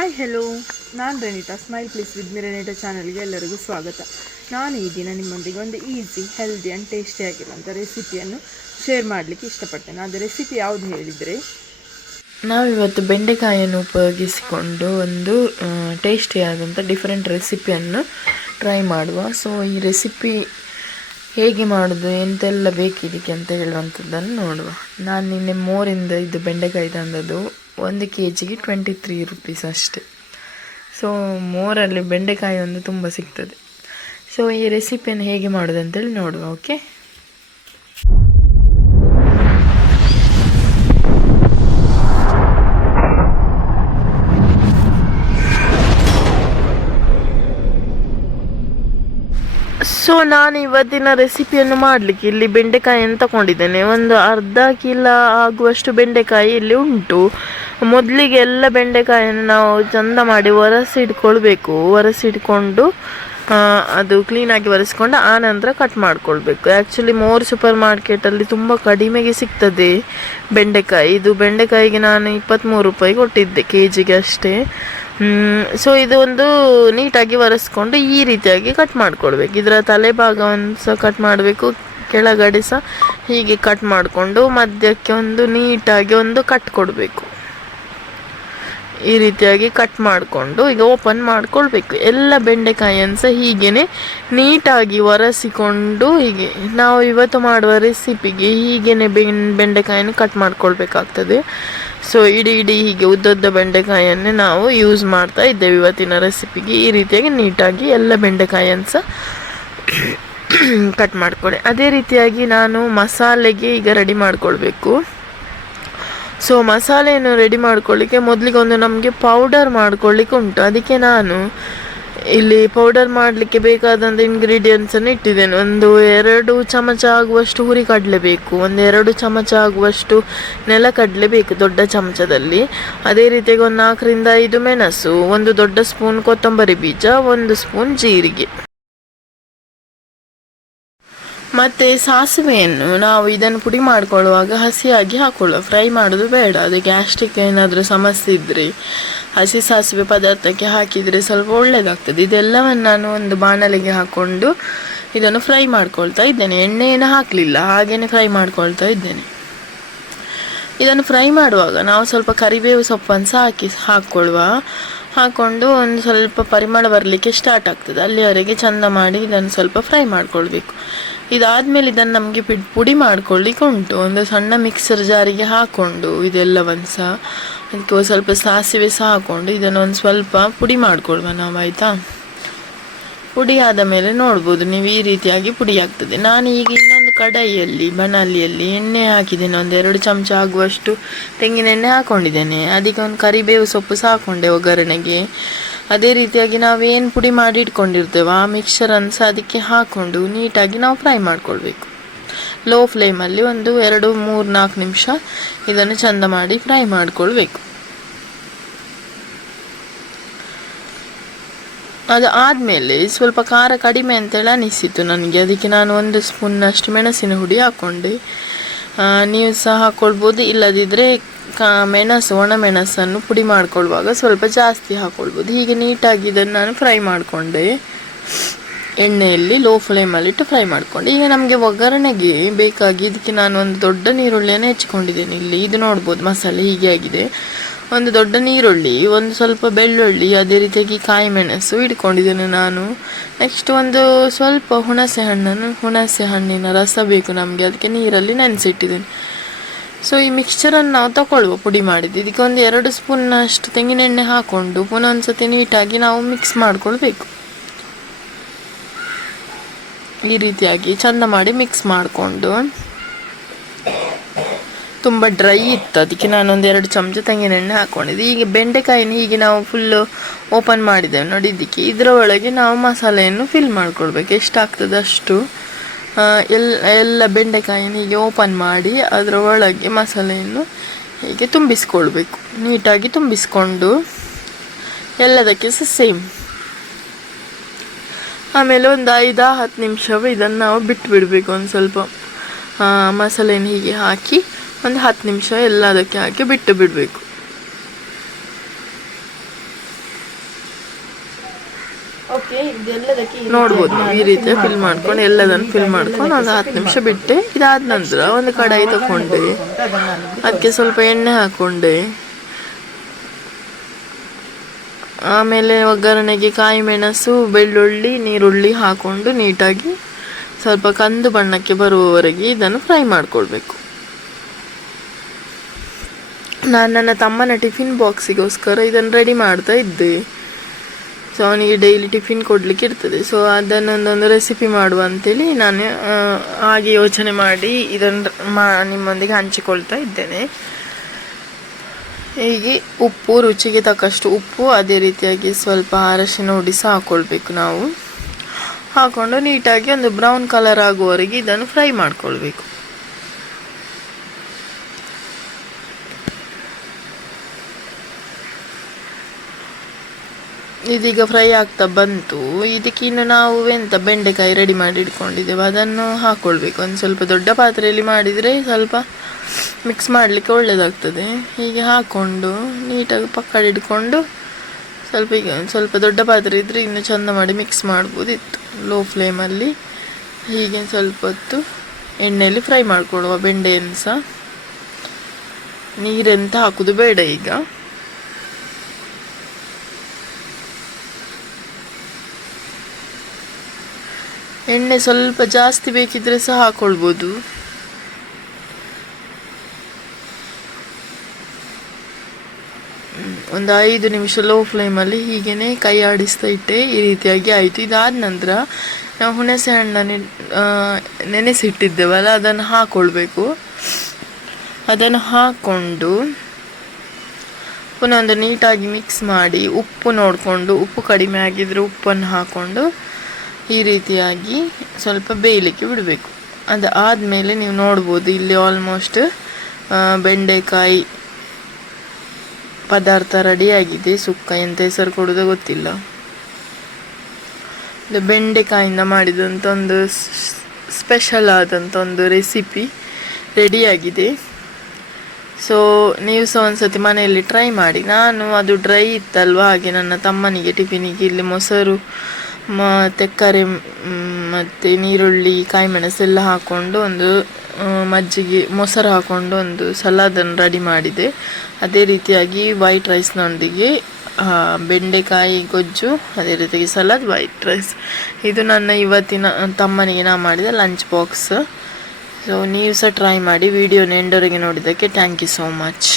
Hi hello, ನಾನು ರೆನಿತಾ. Smile please with ಮಿ ರೆನಿತಾ ಚಾನಲ್ಗೆ ಎಲ್ಲರಿಗೂ ಸ್ವಾಗತ. ನಾನು ಈ ದಿನ ನಿಮ್ಮೊಂದಿಗೆ ಒಂದು ಈಸಿ, ಹೆಲ್ದಿ ಆ್ಯಂಡ್ ಟೇಸ್ಟಿಯಾಗಿರುವಂಥ ರೆಸಿಪಿಯನ್ನು ಶೇರ್ ಮಾಡಲಿಕ್ಕೆ ಇಷ್ಟಪಡ್ತೇನೆ. ಅದು ರೆಸಿಪಿ ಯಾವುದು ಹೇಳಿದರೆ, ನಾವಿವತ್ತು ಬೆಂಡೆಕಾಯಿಯನ್ನು ಉಪಯೋಗಿಸಿಕೊಂಡು ಒಂದು ಟೇಸ್ಟಿಯಾದಂಥ ಡಿಫರೆಂಟ್ ರೆಸಿಪಿಯನ್ನು ಟ್ರೈ ಮಾಡುವ. ಸೊ ಈ ರೆಸಿಪಿ ಹೇಗೆ ಮಾಡೋದು, ಎಂತೆಲ್ಲ ಬೇಕಿದಕ್ಕೆ ಅಂತ ಹೇಳುವಂಥದ್ದನ್ನು ನೋಡುವ. ನಾನು ನಿನ್ನೆ ಮೋರಿಂದ ಇದು ಬೆಂಡೆಕಾಯಿ ತಂದದ್ದು 1 kg 23 rupees ಅಷ್ಟೆ. ಸೊ ಮೋರಲ್ಲಿ ಬೆಂಡೆಕಾಯಿ ಒಂದು ತುಂಬ ಸಿಗ್ತದೆ. ಸೊ ಈ ರೆಸಿಪಿಯನ್ನು ಹೇಗೆ ಮಾಡೋದು ಅಂತೇಳಿ ನೋಡುವ. ಓಕೆ, ಸೊ ನಾನು ಇವತ್ತಿನ ರೆಸಿಪಿಯನ್ನು ಮಾಡಲಿಕ್ಕೆ ಇಲ್ಲಿ ಬೆಂಡೆಕಾಯಿಯನ್ನು ತಗೊಂಡಿದ್ದೇನೆ. ಒಂದು ಅರ್ಧ ಕಿಲೋ ಆಗುವಷ್ಟು ಬೆಂಡೆಕಾಯಿ ಇಲ್ಲಿ ಉಂಟು. ಮೊದಲಿಗೆ ಎಲ್ಲ ಬೆಂಡೆಕಾಯಿಯನ್ನು ನಾವು ಚಂದ ಮಾಡಿ ಒರೆಸಿಟ್ಕೊಳ್ಬೇಕು. ಒರೆಸಿಟ್ಕೊಂಡು ಅದು ಕ್ಲೀನಾಗಿ ಒರೆಸ್ಕೊಂಡು ಆನಂತರ ಕಟ್ ಮಾಡ್ಕೊಳ್ಬೇಕು. ಆ್ಯಕ್ಚುಲಿ ಮೋರ್ ಸೂಪರ್ ಮಾರ್ಕೆಟಲ್ಲಿ ತುಂಬ ಕಡಿಮೆಗೆ ಸಿಗ್ತದೆ ಬೆಂಡೆಕಾಯಿ. ಇದು ಬೆಂಡೆಕಾಯಿಗೆ ನಾನು 23 ರೂಪಾಯಿ ಕೊಟ್ಟಿದ್ದೆ kgಗೆ ಅಷ್ಟೇ. ಸೊ ಇದು ಒಂದು ನೀಟಾಗಿ ಒರೆಸ್ಕೊಂಡು ಈ ರೀತಿಯಾಗಿ ಕಟ್ ಮಾಡ್ಕೊಳ್ಬೇಕು. ಇದರ ತಲೆ ಭಾಗವನ್ನು ಸಹ ಕಟ್ ಮಾಡಬೇಕು, ಕೆಳಗಡೆ ಸಹ ಹೀಗೆ ಕಟ್ ಮಾಡಿಕೊಂಡು ಮಧ್ಯಕ್ಕೆ ಒಂದು ನೀಟಾಗಿ ಒಂದು ಕಟ್ ಕೊಡಬೇಕು. ಈ ರೀತಿಯಾಗಿ ಕಟ್ ಮಾಡಿಕೊಂಡು ಈಗ ಓಪನ್ ಮಾಡ್ಕೊಳ್ಬೇಕು. ಎಲ್ಲ ಬೆಂಡೆಕಾಯಿಯನ್ನು ಸಹ ಹೀಗೇ ನೀಟಾಗಿ ಒರೆಸಿಕೊಂಡು ಹೀಗೆ ನಾವು ಇವತ್ತು ಮಾಡುವ ರೆಸಿಪಿಗೆ ಹೀಗೇ ಬೆಂಡೆಕಾಯನ್ನು ಕಟ್ ಮಾಡ್ಕೊಳ್ಬೇಕಾಗ್ತದೆ. ಸೊ ಇಡೀ ಹೀಗೆ ಉದ್ದ ಬೆಂಡೆಕಾಯಿಯನ್ನೇ ನಾವು ಯೂಸ್ ಮಾಡ್ತಾ ಇದ್ದೇವೆ ಇವತ್ತಿನ ರೆಸಿಪಿಗೆ. ಈ ರೀತಿಯಾಗಿ ನೀಟಾಗಿ ಎಲ್ಲ ಬೆಂಡೆಕಾಯಿಯನ್ನು ಸಹ ಕಟ್ ಮಾಡ್ಕೊಳ್ಳಿ. ಅದೇ ರೀತಿಯಾಗಿ ನಾನು ಮಸಾಲೆಗೆ ಈಗ ರೆಡಿ ಮಾಡ್ಕೊಳ್ಬೇಕು. ಸೊ ಮಸಾಲೆಯನ್ನು ರೆಡಿ ಮಾಡ್ಕೊಳ್ಳಿಕ್ಕೆ ಮೊದಲಿಗೆ ಒಂದು ನಮಗೆ ಪೌಡರ್ ಮಾಡ್ಕೊಳ್ಳಿಕ್ಕೆ ಉಂಟು. ಅದಕ್ಕೆ ನಾನು ಇಲ್ಲಿ ಪೌಡರ್ ಮಾಡಲಿಕ್ಕೆ ಬೇಕಾದಂಥ ಇಂಗ್ರೀಡಿಯೆಂಟ್ಸನ್ನು ಇಟ್ಟಿದ್ದೇನೆ. ಒಂದು 2 ಚಮಚ ಆಗುವಷ್ಟು ಹುರಿಕಡಲೆ ಬೇಕು, ಒಂದು 2 ಚಮಚ ಆಗುವಷ್ಟು ನೆಲಕಡಲೆ ಬೇಕು ದೊಡ್ಡ ಚಮಚದಲ್ಲಿ. ಅದೇ ರೀತಿಯಾಗಿ ಒಂದು 4 ರಿಂದ 5 ಮೆಣಸು, ಒಂದು ದೊಡ್ಡ ಸ್ಪೂನ್ ಕೊತ್ತಂಬರಿ ಬೀಜ, 1 ಸ್ಪೂನ್ ಜೀರಿಗೆ. ಮತ್ತು ಸಾಸಿವೆಯನ್ನು ನಾವು ಇದನ್ನು ಪುಡಿ ಮಾಡಿಕೊಳ್ಳುವಾಗ ಹಸಿಯಾಗಿ ಹಾಕೊಳ್ಳುವ, ಫ್ರೈ ಮಾಡೋದು ಬೇಡ. ಅದು ಗ್ಯಾಸ್ಟ್ರಿಕ್ ಏನಾದರೂ ಸಮಸ್ಯೆ ಇದ್ದರೆ ಹಸಿ ಸಾಸಿವೆ ಪದಾರ್ಥಕ್ಕೆ ಹಾಕಿದರೆ ಸ್ವಲ್ಪ ಒಳ್ಳೆಯದಾಗ್ತದೆ. ಇದೆಲ್ಲವನ್ನು ನಾನು ಒಂದು ಬಾಣಲೆಗೆ ಹಾಕ್ಕೊಂಡು ಇದನ್ನು ಫ್ರೈ ಮಾಡ್ಕೊಳ್ತಾ ಇದ್ದೇನೆ. ಎಣ್ಣೆಯನ್ನು ಹಾಕಲಿಲ್ಲ, ಹಾಗೆಯೇ ಫ್ರೈ ಮಾಡ್ಕೊಳ್ತಾ ಇದ್ದೇನೆ. ಇದನ್ನು ಫ್ರೈ ಮಾಡುವಾಗ ನಾವು ಸ್ವಲ್ಪ ಕರಿಬೇವು ಸೊಪ್ಪನ್ನು ಸಹ ಹಾಕ್ಕೊಂಡು ಒಂದು ಸ್ವಲ್ಪ ಪರಿಮಳ ಬರಲಿಕ್ಕೆ ಸ್ಟಾರ್ಟ್ ಆಗ್ತದೆ. ಅಲ್ಲಿವರೆಗೆ ಚಂದ ಮಾಡಿ ಇದನ್ನು ಸ್ವಲ್ಪ ಫ್ರೈ ಮಾಡ್ಕೊಳ್ಬೇಕು. ಇದಾದಮೇಲೆ ಇದನ್ನು ನಮಗೆ ಪುಡಿ ಮಾಡ್ಕೊಳ್ಳಿಕ್ಕೆ ಉಂಟು. ಒಂದು ಸಣ್ಣ ಮಿಕ್ಸರ್ ಜಾರಿಗೆ ಹಾಕ್ಕೊಂಡು ಇದೆಲ್ಲವನ್ನು ಸಹ ಅದಕ್ಕೆ ಸ್ವಲ್ಪ ಸಾಸಿವೆ ಸಹ ಹಾಕ್ಕೊಂಡು ಇದನ್ನು ಒಂದು ಸ್ವಲ್ಪ ಪುಡಿ ಮಾಡ್ಕೊಳ್ವ ನಾವು, ಆಯಿತಾ. ಪುಡಿ ಆದ ಮೇಲೆ ನೋಡ್ಬೋದು ನೀವು ಈ ರೀತಿಯಾಗಿ ಪುಡಿ ಆಗ್ತದೆ. ನಾನು ಈಗ ಇನ್ನೊಂದು ಕಡಾಯಿಯಲ್ಲಿ ಬಣಾಲಿಯಲ್ಲಿ ಎಣ್ಣೆ ಹಾಕಿದ್ದೇನೆ. ಒಂದು 2 ಚಮಚ ಆಗುವಷ್ಟು ತೆಂಗಿನ ಎಣ್ಣೆ ಹಾಕ್ಕೊಂಡಿದ್ದೇನೆ. ಅದಕ್ಕೆ ಒಂದು ಕರಿಬೇವು ಸೊಪ್ಪು ಸಹ ಹಾಕ್ಕೊಂಡೆ ಒಗ್ಗರಣೆಗೆ. ಅದೇ ರೀತಿಯಾಗಿ ನಾವೇನು ಪುಡಿ ಮಾಡಿ ಇಟ್ಕೊಂಡಿರ್ತೇವೆ ಆ ಮಿಕ್ಸರನ್ನು ಸಹ ಅದಕ್ಕೆ ಹಾಕ್ಕೊಂಡು ನೀಟಾಗಿ ನಾವು ಫ್ರೈ ಮಾಡ್ಕೊಳ್ಬೇಕು. ಲೋ ಫ್ಲೇಮಲ್ಲಿ ಒಂದು 2, 3, 4 ನಿಮಿಷ ಇದನ್ನು ಚಂದ ಮಾಡಿ ಫ್ರೈ ಮಾಡ್ಕೊಳ್ಬೇಕು. ಅದು ಆದಮೇಲೆ ಸ್ವಲ್ಪ ಖಾರ ಕಡಿಮೆ ಅಂತೇಳಿ ಅನಿಸಿತು ನನಗೆ. ಅದಕ್ಕೆ ನಾನು 1 ಸ್ಪೂನ್ನಷ್ಟು ಮೆಣಸಿನ ಹುಡಿ ಹಾಕ್ಕೊಂಡೆ. ನೀವು ಸಹ ಹಾಕ್ಕೊಳ್ಬೋದು, ಇಲ್ಲದಿದ್ದರೆ ಒಣ ಮೆಣಸನ್ನು ಪುಡಿ ಮಾಡ್ಕೊಳ್ಳುವಾಗ ಸ್ವಲ್ಪ ಜಾಸ್ತಿ ಹಾಕ್ಕೊಳ್ಬೋದು. ಹೀಗೆ ನೀಟಾಗಿ ಇದನ್ನು ನಾನು ಫ್ರೈ ಮಾಡಿಕೊಂಡೆ ಎಣ್ಣೆಯಲ್ಲಿ. ಲೋ ಫ್ಲೇಮಲ್ಲಿಟ್ಟು ಫ್ರೈ ಮಾಡಿಕೊಂಡೆ. ಈಗ ನಮಗೆ ಒಗ್ಗರಣೆಗೆ ಬೇಕಾಗಿ ಇದಕ್ಕೆ ನಾನು ಒಂದು ದೊಡ್ಡ ನೀರುಳ್ಳಿಯನ್ನು ಹೆಚ್ಚಿಕೊಂಡಿದ್ದೇನೆ. ಇಲ್ಲಿ ಇದು ನೋಡ್ಬೋದು ಮಸಾಲೆ ಹೀಗೆ ಆಗಿದೆ. ಒಂದು ದೊಡ್ಡ ನೀರುಳ್ಳಿ, ಒಂದು ಸ್ವಲ್ಪ ಬೆಳ್ಳುಳ್ಳಿ, ಅದೇ ರೀತಿಯಾಗಿ ಕಾಯಿ ಮೆಣಸು ಇಟ್ಕೊಂಡಿದ್ದೇನೆ ನಾನು. ನೆಕ್ಸ್ಟ್ ಒಂದು ಸ್ವಲ್ಪ ಹುಣಸೆ ಹಣ್ಣಿನ ರಸ ಬೇಕು ನಮಗೆ, ಅದಕ್ಕೆ ನೀರಲ್ಲಿ ನೆನೆಸಿಟ್ಟಿದ್ದೇನೆ. ಸೊ ಈ ಮಿಕ್ಸ್ಚರನ್ನು ನಾವು ತಗೊಳ್ಳುವ ಪುಡಿ ಮಾಡಿದ್ದು. ಇದಕ್ಕೆ ಒಂದು 2 ಸ್ಪೂನ್ನಷ್ಟು ತೆಂಗಿನ ಎಣ್ಣೆ ಹಾಕ್ಕೊಂಡು ಪುನಃ ಒಂದು ಸತಿ ನೀಟಾಗಿ ನಾವು ಮಿಕ್ಸ್ ಮಾಡ್ಕೊಳ್ಬೇಕು. ಈ ರೀತಿಯಾಗಿ ಚಂದ ಮಾಡಿ ಮಿಕ್ಸ್ ಮಾಡಿಕೊಂಡು, ತುಂಬ ಡ್ರೈ ಇತ್ತು ಅದಕ್ಕೆ ನಾನೊಂದು 2 ಚಮಚ ತೆಂಗಿನ ಎಣ್ಣೆ ಹಾಕ್ಕೊಂಡಿದ್ದೆ. ಈಗ ಬೆಂಡೆಕಾಯಿನ ಹೀಗೆ ನಾವು ಫುಲ್ಲು ಓಪನ್ ಮಾಡಿದ್ದೇವೆ ನೋಡಿ. ಇದಕ್ಕೆ ಇದರ ಒಳಗೆ ನಾವು ಮಸಾಲೆಯನ್ನು ಫಿಲ್ ಮಾಡ್ಕೊಳ್ಬೇಕು. ಎಷ್ಟಾಗ್ತದೆ ಅಷ್ಟು ಎಲ್ಲ ಬೆಂಡೆಕಾಯಿನ ಹೀಗೆ ಓಪನ್ ಮಾಡಿ ಅದರ ಒಳಗೆ ಮಸಾಲೆಯನ್ನು ಹೀಗೆ ತುಂಬಿಸ್ಕೊಳ್ಬೇಕು. ನೀಟಾಗಿ ತುಂಬಿಸ್ಕೊಂಡು ಎಲ್ಲದಕ್ಕೆ ಸಹ ಸೇಮ್. ಆಮೇಲೆ ಒಂದು 5-10 ನಿಮಿಷ ಇದನ್ನು ನಾವು ಬಿಟ್ಟು ಬಿಡಬೇಕು. ಒಂದು ಸ್ವಲ್ಪ ಮಸಾಲೆಯನ್ನು ಹೀಗೆ ಹಾಕಿ ಒಂದು 10 ನಿಮಿಷ ಎಲ್ಲದಕ್ಕೆ ಹಾಕಿ ಬಿಟ್ಟು ಬಿಡಬೇಕು. ಓಕೆ ಇದೆಲ್ಲದಕ್ಕೆ ನೋಡ್ಬೋದು ನೀವು ಈ ರೀತಿ ಫಿಲ್ ಮಾಡ್ಕೊಂಡು ಎಲ್ಲದನ್ನು ಫಿಲ್ ಮಾಡ್ಕೊಂಡು ಒಂದು 10 ನಿಮಿಷ ಬಿಟ್ಟೆ. ಇದಾದ ನಂತರ ಒಂದು ಕಡಾಯಿ ತಗೊಂಡೆ, ಅದಕ್ಕೆ ಸ್ವಲ್ಪ ಎಣ್ಣೆ ಹಾಕ್ಕೊಂಡೆ. ಆಮೇಲೆ ಒಗ್ಗರಣೆಗೆ ಕಾಯಿ ಮೆಣಸು, ಬೆಳ್ಳುಳ್ಳಿ, ನೀರುಳ್ಳಿ ಹಾಕ್ಕೊಂಡು ನೀಟಾಗಿ ಸ್ವಲ್ಪ ಕಂದು ಬಣ್ಣಕ್ಕೆ ಬರುವವರೆಗೆ ಇದನ್ನು ಫ್ರೈ ಮಾಡ್ಕೊಳ್ಬೇಕು. ನಾನು ನನ್ನ ತಮ್ಮನ ಟಿಫಿನ್ ಬಾಕ್ಸಿಗೋಸ್ಕರ ಇದನ್ನು ರೆಡಿ ಮಾಡ್ತಾ ಇದ್ದೆ. ಸೊ ಅವನಿಗೆ ಡೈಲಿ ಟಿಫಿನ್ ಕೊಡಲಿಕ್ಕೆ ಇರ್ತದೆ. ಸೊ ಅದನ್ನೊಂದೊಂದು ರೆಸಿಪಿ ಮಾಡುವ ಅಂತೇಳಿ ನಾನು ಹಾಗೆ ಯೋಚನೆ ಮಾಡಿ ಇದನ್ನು ನಿಮ್ಮೊಂದಿಗೆ ಹಂಚಿಕೊಳ್ತಾ ಇದ್ದೇನೆ. ಹೀಗೆ ಉಪ್ಪು, ರುಚಿಗೆ ತಕ್ಕಷ್ಟು ಉಪ್ಪು, ಅದೇ ರೀತಿಯಾಗಿ ಸ್ವಲ್ಪ ಅರಶಿನ ಹುಡಿ ಸಹ ಹಾಕ್ಕೊಳ್ಬೇಕು. ನಾವು ಹಾಕ್ಕೊಂಡು ನೀಟಾಗಿ ಒಂದು ಬ್ರೌನ್ ಕಲರ್ ಆಗುವವರೆಗೆ ಇದನ್ನು ಫ್ರೈ ಮಾಡ್ಕೊಳ್ಬೇಕು. ಇದೀಗ ಫ್ರೈ ಆಗ್ತಾ ಬಂತು. ಇದಕ್ಕೆ ಇನ್ನು ನಾವು ಬೆಂಡೆಕಾಯಿ ರೆಡಿ ಮಾಡಿ ಇಟ್ಕೊಂಡಿದ್ದೇವೆ, ಅದನ್ನು ಹಾಕ್ಕೊಳ್ಬೇಕು. ಒಂದು ಸ್ವಲ್ಪ ದೊಡ್ಡ ಪಾತ್ರೆಯಲ್ಲಿ ಮಾಡಿದರೆ ಸ್ವಲ್ಪ ಮಿಕ್ಸ್ ಮಾಡಲಿಕ್ಕೆ ಒಳ್ಳೆಯದಾಗ್ತದೆ. ಹೀಗೆ ಹಾಕ್ಕೊಂಡು ನೀಟಾಗಿ ಪಕ್ಕಡಿ ಇಟ್ಕೊಂಡು ಸ್ವಲ್ಪ ದೊಡ್ಡ ಪಾತ್ರೆ ಇದ್ದರೆ ಇನ್ನು ಚೆಂದ ಮಾಡಿ ಮಿಕ್ಸ್ ಮಾಡ್ಬೋದಿತ್ತು. ಲೋ ಫ್ಲೇಮಲ್ಲಿ ಹೀಗೆ ಸ್ವಲ್ಪ ಹೊತ್ತು ಎಣ್ಣೆಯಲ್ಲಿ ಫ್ರೈ ಮಾಡಿಕೊಡುವ ಬೆಂಡೆಯನ್ನು ಸಹ. ನೀರೆಂತ ಹಾಕೋದು ಬೇಡ. ಈಗ ಎಣ್ಣೆ ಸ್ವಲ್ಪ ಜಾಸ್ತಿ ಬೇಕಿದ್ರೆ ಸಹ ಹಾಕ್ಕೊಳ್ಬೋದು. ಒಂದು 5 ನಿಮಿಷ ಲೋ ಫ್ಲೇಮಲ್ಲಿ ಹೀಗೇ ಕೈ ಆಡಿಸ್ತಾ ಇಟ್ಟೆ. ಈ ರೀತಿಯಾಗಿ ಆಯಿತು. ಇದಾದ ನಂತರ ನಾವು ಹುಣಸೆ ಹಣ್ಣನ್ನು ನೆನೆಸಿಟ್ಟಿದ್ದೇವಲ್ಲ, ಅದನ್ನು ಹಾಕ್ಕೊಳ್ಬೇಕು. ಅದನ್ನು ಹಾಕ್ಕೊಂಡು ಪುನಃ ಒಂದು ನೀಟಾಗಿ ಮಿಕ್ಸ್ ಮಾಡಿ, ಉಪ್ಪು ನೋಡಿಕೊಂಡು, ಉಪ್ಪು ಕಡಿಮೆ ಆಗಿದ್ರೆ ಉಪ್ಪನ್ನು ಹಾಕ್ಕೊಂಡು ಈ ರೀತಿಯಾಗಿ ಸ್ವಲ್ಪ ಬೇಯಲಿಕ್ಕೆ ಬಿಡಬೇಕು. ಅದು ಆದಮೇಲೆ ನೀವು ನೋಡ್ಬೋದು ಇಲ್ಲಿ ಆಲ್ಮೋಸ್ಟ್ ಬೆಂಡೆಕಾಯಿ ಪದಾರ್ಥ ರೆಡಿಯಾಗಿದೆ. ಸುಕ್ಕ ಎಂತ ಹೆಸರು ಕೊಡೋದು ಗೊತ್ತಿಲ್ಲ. ಇದು ಬೆಂಡೆಕಾಯಿಂದ ಮಾಡಿದಂಥ ಒಂದು ಸ್ಪೆಷಲ್ ಆದಂಥ ಒಂದು ರೆಸಿಪಿ ರೆಡಿಯಾಗಿದೆ. ಸೊ ನೀವು ಸಹ ಒಂದ್ಸತಿ ಮನೆಯಲ್ಲಿ ಟ್ರೈ ಮಾಡಿ. ನಾನು ಅದು ಡ್ರೈ ಇತ್ತಲ್ವ, ಹಾಗೆ ನನ್ನ ತಮ್ಮನಿಗೆ ಟಿಫಿನಿಗೆ ಇಲ್ಲಿ ಮೊಸರು ತೆಕ್ಕರೆ ಮತ್ತು ನೀರುಳ್ಳಿ, ಕಾಯಿ ಮೆಣಸೆಲ್ಲ ಹಾಕ್ಕೊಂಡು ಒಂದು ಮಜ್ಜಿಗೆ, ಮೊಸರು ಹಾಕ್ಕೊಂಡು ಒಂದು ಸಲಾದನ್ನು ರೆಡಿ ಮಾಡಿದೆ. ಅದೇ ರೀತಿಯಾಗಿ ವೈಟ್ ರೈಸ್ನೊಂದಿಗೆ ಬೆಂಡೆಕಾಯಿ ಗೊಜ್ಜು, ಅದೇ ರೀತಿಯಾಗಿ ಸಲಾದ್, ವೈಟ್ ರೈಸ್. ಇದು ನನ್ನ ಇವತ್ತಿನ ತಮ್ಮನಿಗೆ ನಾನು ಮಾಡಿದ ಲಂಚ್ ಬಾಕ್ಸ್. ಸೊ ನೀವು ಸಹ ಟ್ರೈ ಮಾಡಿ. ವಿಡಿಯೋನ ಎಂಡವರೆಗೆ ನೋಡಿದ್ದಕ್ಕೆ ಥ್ಯಾಂಕ್ ಯು ಸೋ ಮಚ್.